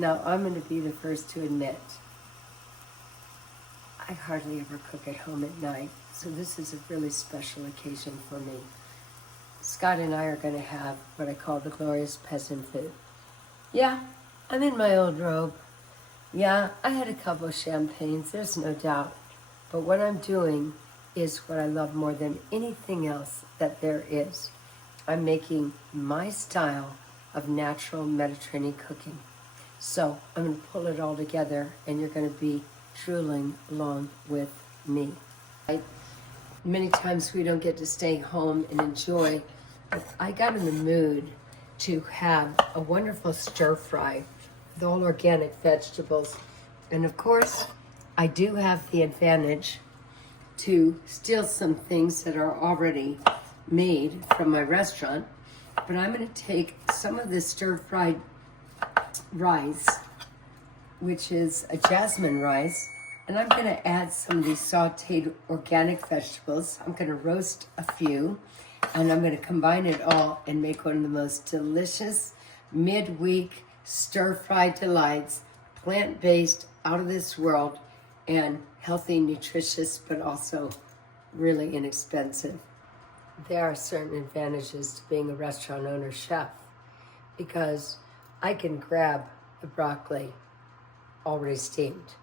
Now, I'm going to be the first to admit, I hardly ever cook at home at night, so this is a really special occasion for me. Scott and I are going to have what I call the glorious peasant food. Yeah, I'm in my old robe. Yeah, I had a couple of champagnes, there's no doubt. But what I'm doing is what I love more than anything else that there is. I'm making my style of natural Mediterranean cooking. So I'm going to pull it all together, and you're going to be drooling along with me. Many times we don't get to stay home and enjoy, but I got in the mood to have a wonderful stir fry with all organic vegetables. And of course, I do have the advantage to steal some things that are already made from my restaurant, but I'm going to take some of this stir-fried rice, which is a jasmine rice, and I'm going to add some of these sauteed organic vegetables. I'm going to roast a few, and I'm going to combine it all and make one of the most delicious midweek stir-fried delights, plant-based, out of this world, and healthy, nutritious, but also really inexpensive. There are certain advantages to being a restaurant owner chef, because I can grab the broccoli already steamed.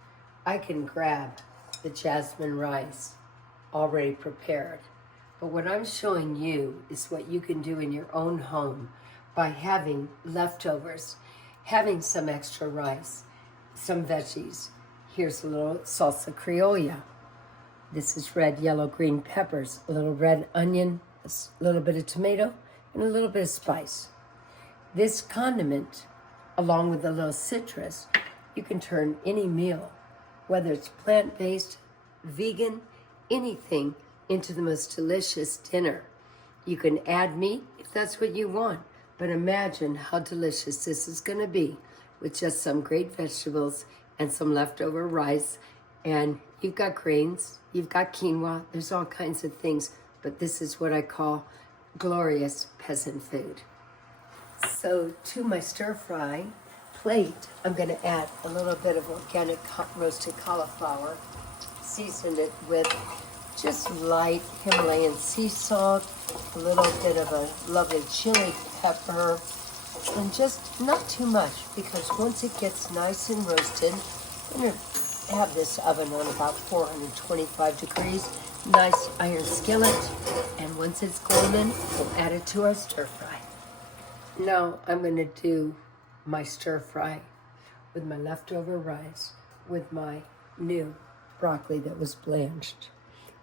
I can grab the jasmine rice already prepared. But what I'm showing you is what you can do in your own home by having leftovers, having some extra rice, some veggies. Here's a little salsa criolla. This is red, yellow, green peppers, a little red onion, a little bit of tomato, and a little bit of spice. This condiment, along with a little citrus, you can turn any meal, whether it's plant-based, vegan, anything, into the most delicious dinner. You can add meat if that's what you want, but imagine how delicious this is going to be with just some great vegetables and some leftover rice. And you've got grains, you've got quinoa, there's all kinds of things, but this is what I call glorious peasant food. So to my stir fry plate, I'm going to add a little bit of organic roasted cauliflower, season it with just light Himalayan sea salt, a little bit of a lovely chili pepper, and just not too much, because once it gets nice and roasted, I'm going to have this oven on about 425 degrees, nice iron skillet, and once it's golden, we'll add it to our stir fry. Now I'm going to do my stir fry with my leftover rice, with my new broccoli that was blanched,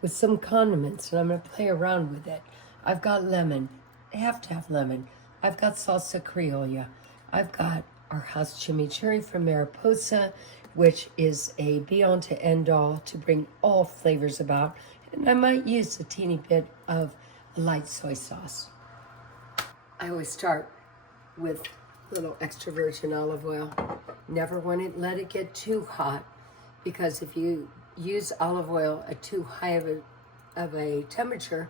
with some condiments, and I'm going to play around with it. I've got lemon. I have to have lemon. I've got salsa criolla. I've got our house chimichurri from Mariposa, which is a be-on to end-all to bring all flavors about. And I might use a teeny bit of a light soy sauce. I always start with a little extra virgin olive oil. Never want to let it get too hot, because if you use olive oil at too high of a temperature,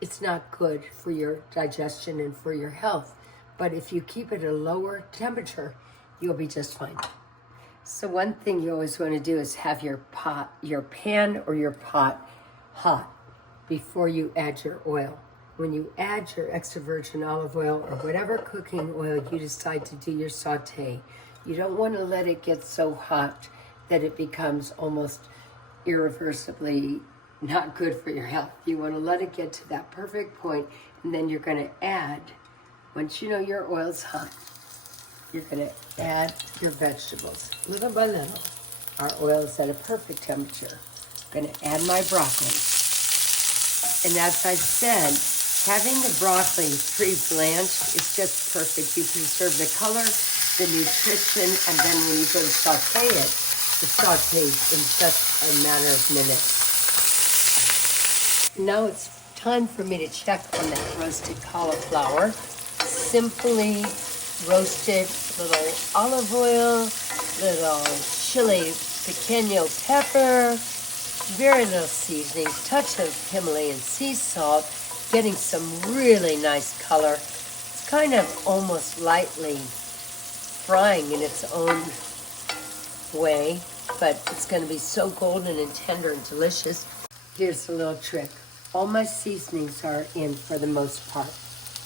it's not good for your digestion and for your health. But if you keep it at a lower temperature, you'll be just fine. So one thing you always want to do is have your pan or your pot hot before you add your oil. When you add your extra virgin olive oil or whatever cooking oil you decide to do your saute, you don't want to let it get so hot that it becomes almost irreversibly not good for your health. You want to let it get to that perfect point, and then you're going to add, once you know your oil's hot, you're going to add your vegetables little by little. Our oil is at a perfect temperature. I'm going to add my broccoli. And as I said, having the broccoli pre-blanched is just perfect. You preserve the color, the nutrition, and then when you go to saute it, the saute's in just a matter of minutes. Now it's time for me to check on that roasted cauliflower. Simply roasted, little olive oil, little chili pequeño pepper, very little seasoning, touch of Himalayan sea salt, getting some really nice color. It's kind of almost lightly frying in its own way, but it's going to be so golden and tender and delicious. Here's a little trick. All my seasonings are in for the most part.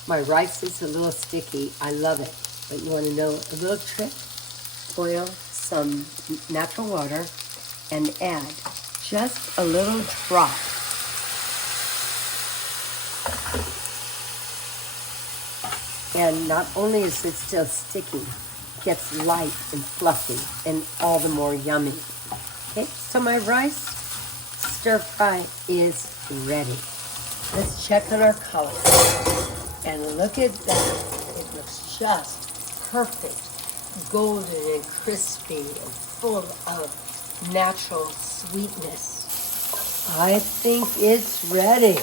My rice is a little sticky. I love it. But you want to know a little trick? Boil some natural water and add just a little drop. And not only is it still sticky, it gets light and fluffy and all the more yummy. Okay, so my rice stir fry is ready. Let's check on our color. And look at that. It looks just perfect. Golden and crispy and full of natural sweetness. I think it's ready.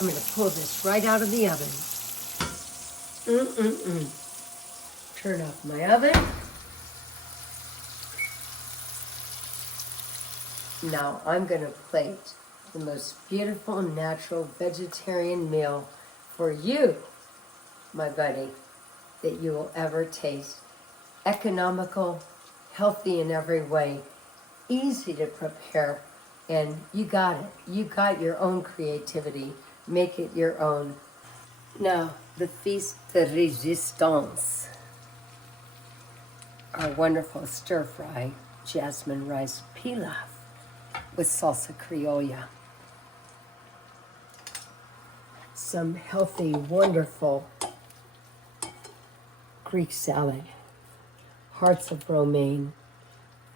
I'm going to pull this right out of the oven. Turn off my oven. Now I'm going to plate the most beautiful, natural, vegetarian meal for you, my buddy, that you will ever taste. Economical, healthy in every way, easy to prepare, and you got it. You got your own creativity. Make it your own. Now, the feast de resistance. Our wonderful stir-fry jasmine rice pilaf with salsa criolla. Some healthy, wonderful Greek salad, hearts of romaine,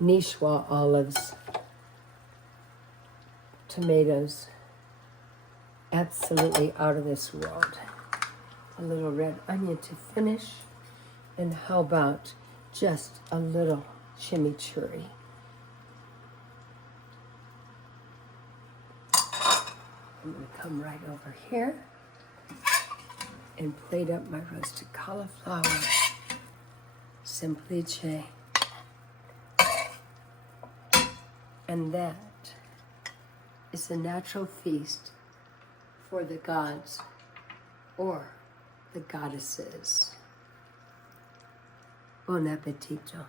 niçoise olives, tomatoes, absolutely out of this world. A little red onion to finish, and how about just a little chimichurri. I'm going to come right over here and plate up my roasted cauliflower. Semplice. And that is a natural feast for the gods or the goddesses. Buon appetito.